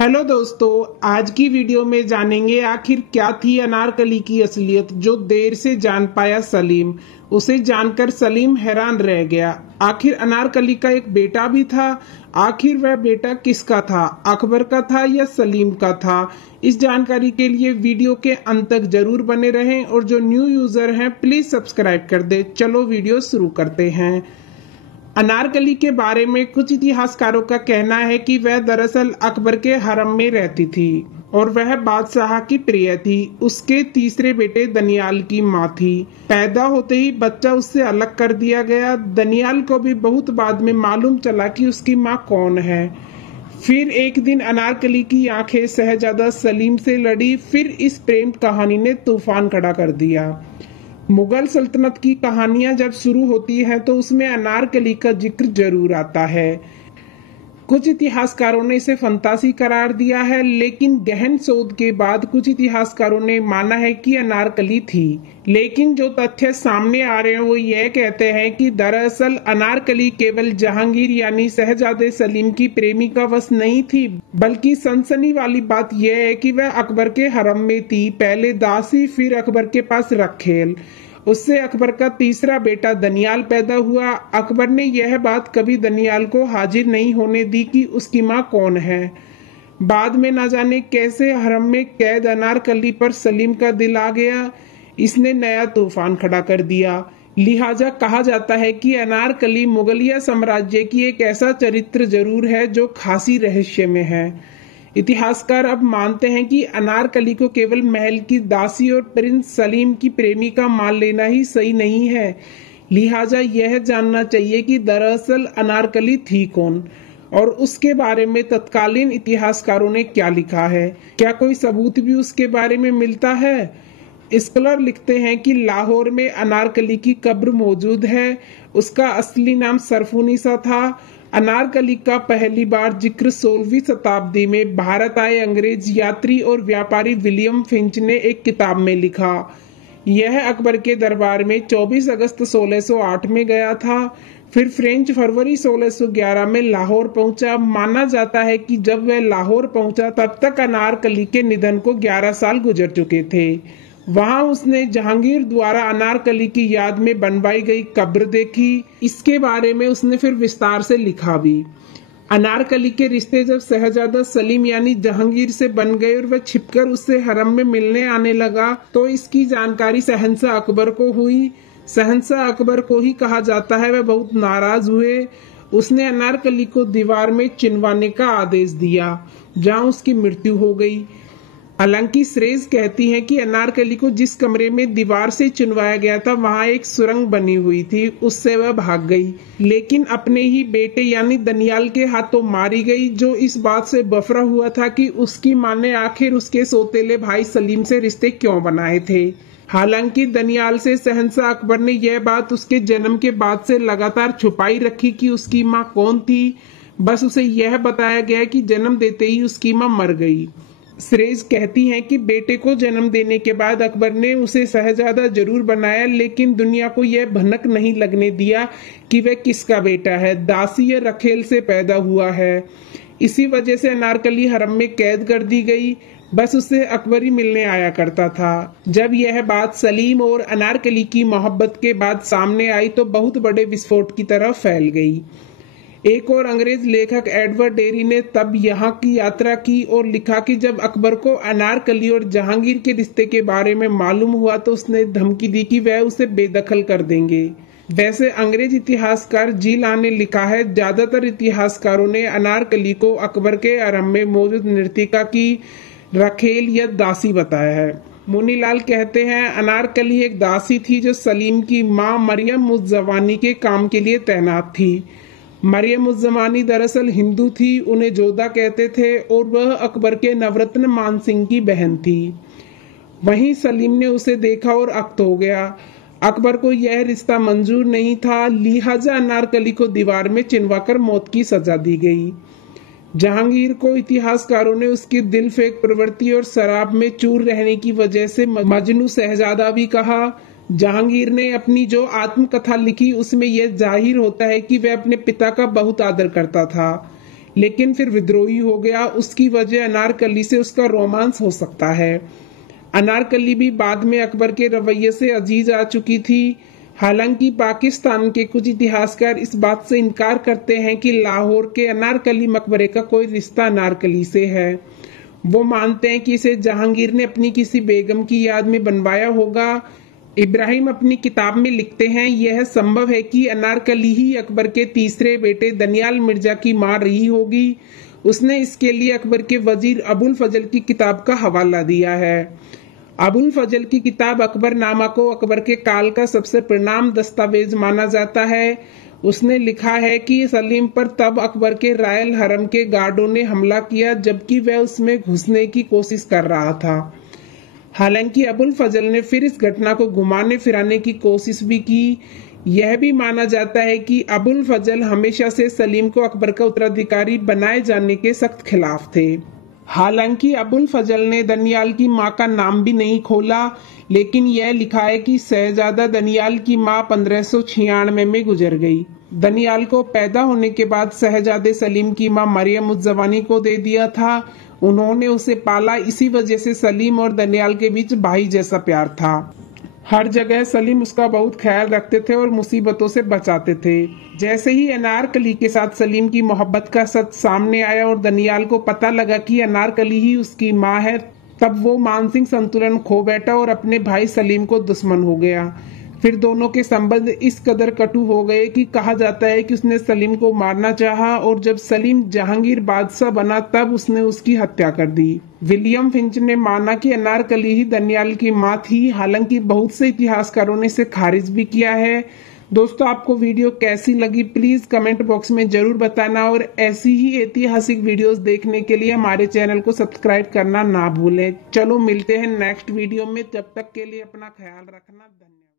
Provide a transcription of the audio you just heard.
Hello दोस्तों, आज की वीडियो में जानेंगे आखिर क्या थी अनारकली की असलियत जो देर से जान पाया सलीम। उसे जानकर सलीम हैरान रह गया। आखिर अनारकली का एक बेटा भी था। आखिर वह बेटा किसका था, अकबर का था या सलीम का था? इस जानकारी के लिए वीडियो के अंत तक जरूर बने रहें और जो न्यू यूजर हैं प्लीज सब्सक्राइब कर दे। चलो वीडियो शुरू करते हैं। अनारकली के बारे में कुछ इतिहासकारों का कहना है कि वह दरअसल अकबर के हरम में रहती थी और वह बादशाह की प्रिय थी। उसके तीसरे बेटे दनियाल की माँ थी। पैदा होते ही बच्चा उससे अलग कर दिया गया। दनियाल को भी बहुत बाद में मालूम चला कि उसकी माँ कौन है। फिर एक दिन अनारकली की आंखें शहजादा सलीम से लड़ी। फिर इस प्रेम कहानी ने तूफान खड़ा कर दिया। मुगल सल्तनत की कहानियां जब शुरू होती हैं तो उसमें अनारकली का जिक्र जरूर आता है। कुछ इतिहासकारों ने इसे फंतासी करार दिया है, लेकिन गहन शोध के बाद कुछ इतिहासकारों ने माना है कि अनारकली थी। लेकिन जो तथ्य सामने आ रहे हैं वो यह कहते हैं कि दरअसल अनारकली केवल जहांगीर यानी शहजादे सलीम की प्रेमिका वश नहीं थी, बल्कि सनसनी वाली बात यह है कि वह अकबर के हरम में थी। पहले दासी, फिर अकबर के पास रखेल। उससे अकबर का तीसरा बेटा दनियाल पैदा हुआ। अकबर ने यह बात कभी दनियाल को हाजिर नहीं होने दी कि उसकी माँ कौन है। बाद में न जाने कैसे हरम में कैद अनारकली पर सलीम का दिल आ गया। इसने नया तूफान खड़ा कर दिया। लिहाजा कहा जाता है कि अनारकली मुगलिया साम्राज्य की एक ऐसा चरित्र जरूर है जो खासी रहस्य में है। इतिहासकार अब मानते हैं कि अनारकली को केवल महल की दासी और प्रिंस सलीम की प्रेमिका मान लेना ही सही नहीं है। लिहाजा यह जानना चाहिए कि दरअसल अनारकली थी कौन और उसके बारे में तत्कालीन इतिहासकारों ने क्या लिखा है। क्या कोई सबूत भी उसके बारे में मिलता है? स्कॉलर लिखते हैं कि लाहौर में अनारकली की कब्र मौजूद है। उसका असली नाम सरफुनिसा था। अनारकली का पहली बार जिक्र 16वीं शताब्दी में भारत आए अंग्रेज यात्री और व्यापारी विलियम फिंच ने एक किताब में लिखा। यह अकबर के दरबार में 24 अगस्त 1608 में गया था। फिर फ्रेंच फरवरी 1611 में लाहौर पहुंचा। माना जाता है कि जब वह लाहौर पहुंचा तब तक अनारकली के निधन को 11 साल गुजर चुके थे। वहां उसने जहांगीर द्वारा अनारकली की याद में बनवाई गई कब्र देखी। इसके बारे में उसने फिर विस्तार से लिखा भी। अनारकली के रिश्ते जब शहजादा सलीम यानी जहांगीर से बन गए और वह छिपकर उससे हरम में मिलने आने लगा तो इसकी जानकारी शहंशाह अकबर को हुई। शहंशाह अकबर को ही कहा जाता है, वह बहुत नाराज हुए। उसने अनारकली को दीवार में चिनवाने का आदेश दिया, जहां उसकी मृत्यु हो गई। हालांकि श्रेज कहती हैं कि अनारकली को जिस कमरे में दीवार से चुनवाया गया था वहां एक सुरंग बनी हुई थी, उससे वह भाग गई, लेकिन अपने ही बेटे यानी दनियाल के हाथों मारी गई, जो इस बात से बफरा हुआ था कि उसकी मां ने आखिर उसके सौतेले भाई सलीम से रिश्ते क्यों बनाए थे। हालांकि दनियाल से शहंशाह अकबर ने यह बात उसके जन्म के बाद से लगातार छुपाई रखी कि उसकी मां कौन थी। बस उसे यह बताया गया कि जन्म देते ही उसकी मां मर गई। श्रेज कहती हैं कि बेटे को जन्म देने के बाद अकबर ने उसे शहजादा जरूर बनाया, लेकिन दुनिया को यह भनक नहीं लगने दिया कि वह किसका बेटा है, दासी या रखेल से पैदा हुआ है। इसी वजह से अनारकली हरम में कैद कर दी गई। बस उससे अकबर ही मिलने आया करता था। जब यह बात सलीम और अनारकली की मोहब्बत के बाद सामने आई तो बहुत बड़े विस्फोट की तरह फैल गई। एक और अंग्रेज लेखक एडवर्ड डेरी ने तब यहाँ की यात्रा की और लिखा कि जब अकबर को अनारकली और जहांगीर के रिश्ते के बारे में मालूम हुआ तो उसने धमकी दी कि वह उसे बेदखल कर देंगे। वैसे अंग्रेज इतिहासकार जीला ने लिखा है, ज्यादातर इतिहासकारों ने अनारकली को अकबर के हरम में मौजूद नर्तिका की रखेल या दासी बताया है। मुनीलाल कहते हैं, अनारकली एक दासी थी जो सलीम की माँ मरियम उज़ ज़मानी के काम के लिए तैनात थी। मरियम उज़ ज़मानी दरअसल हिंदू थी, उन्हें जोधा कहते थे और वह अकबर के नवरत्न मान सिंह की बहन थी। वहीं सलीम ने उसे देखा और अक्त हो गया। अकबर को यह रिश्ता मंजूर नहीं था, लिहाजा अनारकली को दीवार में चिनवाकर मौत की सजा दी गई। जहांगीर को इतिहासकारों ने उसकी दिलफेक प्रवृत्ति और शराब में चूर रहने की वजह से मजनू शहजादा भी कहा। जहांगीर ने अपनी जो आत्मकथा लिखी उसमें यह जाहिर होता है कि वह अपने पिता का बहुत आदर करता था। लेकिन फिर विद्रोही हो गया। उसकी वजह अनारकली से उसका रोमांस हो सकता है। अनारकली भी बाद में अकबर के रवैये से अजीज आ चुकी थी। हालांकि पाकिस्तान के कुछ इतिहासकार इस बात से इनकार करते हैं कि लाहौर के अनारकली मकबरे का कोई रिश्ता अनारकली से है। वो मानते हैं कि इसे जहांगीर ने अपनी किसी बेगम की याद में बनवाया होगा। इब्राहिम अपनी किताब में लिखते हैं, यह संभव है कि अनारकली ही अकबर के तीसरे बेटे दनियाल मिर्जा की मां रही होगी। उसने इसके लिए अकबर के वजीर अबुल फजल की किताब का हवाला दिया है। अबुल फजल की किताब अकबरनामा को अकबर के काल का सबसे प्रमाणिक दस्तावेज माना जाता है। उसने लिखा है कि सलीम पर तब अकबर के रायल हरम के गार्डों ने हमला किया जबकि वह उसमें घुसने की कोशिश कर रहा था। हालांकि अबुल फजल ने फिर इस घटना को घुमाने फिराने की कोशिश भी की। यह भी माना जाता है कि अबुल फजल हमेशा से सलीम को अकबर का उत्तराधिकारी बनाए जाने के सख्त खिलाफ थे। हालांकि अबुल फजल ने दनियाल की मां का नाम भी नहीं खोला, लेकिन यह लिखा है कि शहजादा दनियाल की मां 1596 में गुजर गई। दनियाल को पैदा होने के बाद शहजादे सलीम की मां मरियम उज जवानी को दे दिया था। उन्होंने उसे पाला, इसी वजह से सलीम और दनियाल के बीच भाई जैसा प्यार था। हर जगह सलीम उसका बहुत ख्याल रखते थे और मुसीबतों से बचाते थे। जैसे ही अनारकली के साथ सलीम की मोहब्बत का सच सामने आया और दनियाल को पता लगा कि अनारकली ही उसकी मां है, तब वो मानसिक संतुलन खो बैठा और अपने भाई सलीम को दुश्मन हो गया। फिर दोनों के संबंध इस कदर कटु हो गए कि कहा जाता है कि उसने सलीम को मारना चाहा और जब सलीम जहांगीर बादशाह बना तब उसने उसकी हत्या कर दी। विलियम फिंच ने माना कि अनारकली ही दनियाल की मां थी। हालांकि बहुत से इतिहासकारों ने इसे खारिज भी किया है। दोस्तों, आपको वीडियो कैसी लगी प्लीज कमेंट बॉक्स में जरूर बताना और ऐसी ही ऐतिहासिक वीडियोस देखने के लिए हमारे चैनल को सब्सक्राइब करना ना भूलें। चलो मिलते हैं नेक्स्ट वीडियो में, तब तक के लिए अपना ख्याल रखना। धन्यवाद।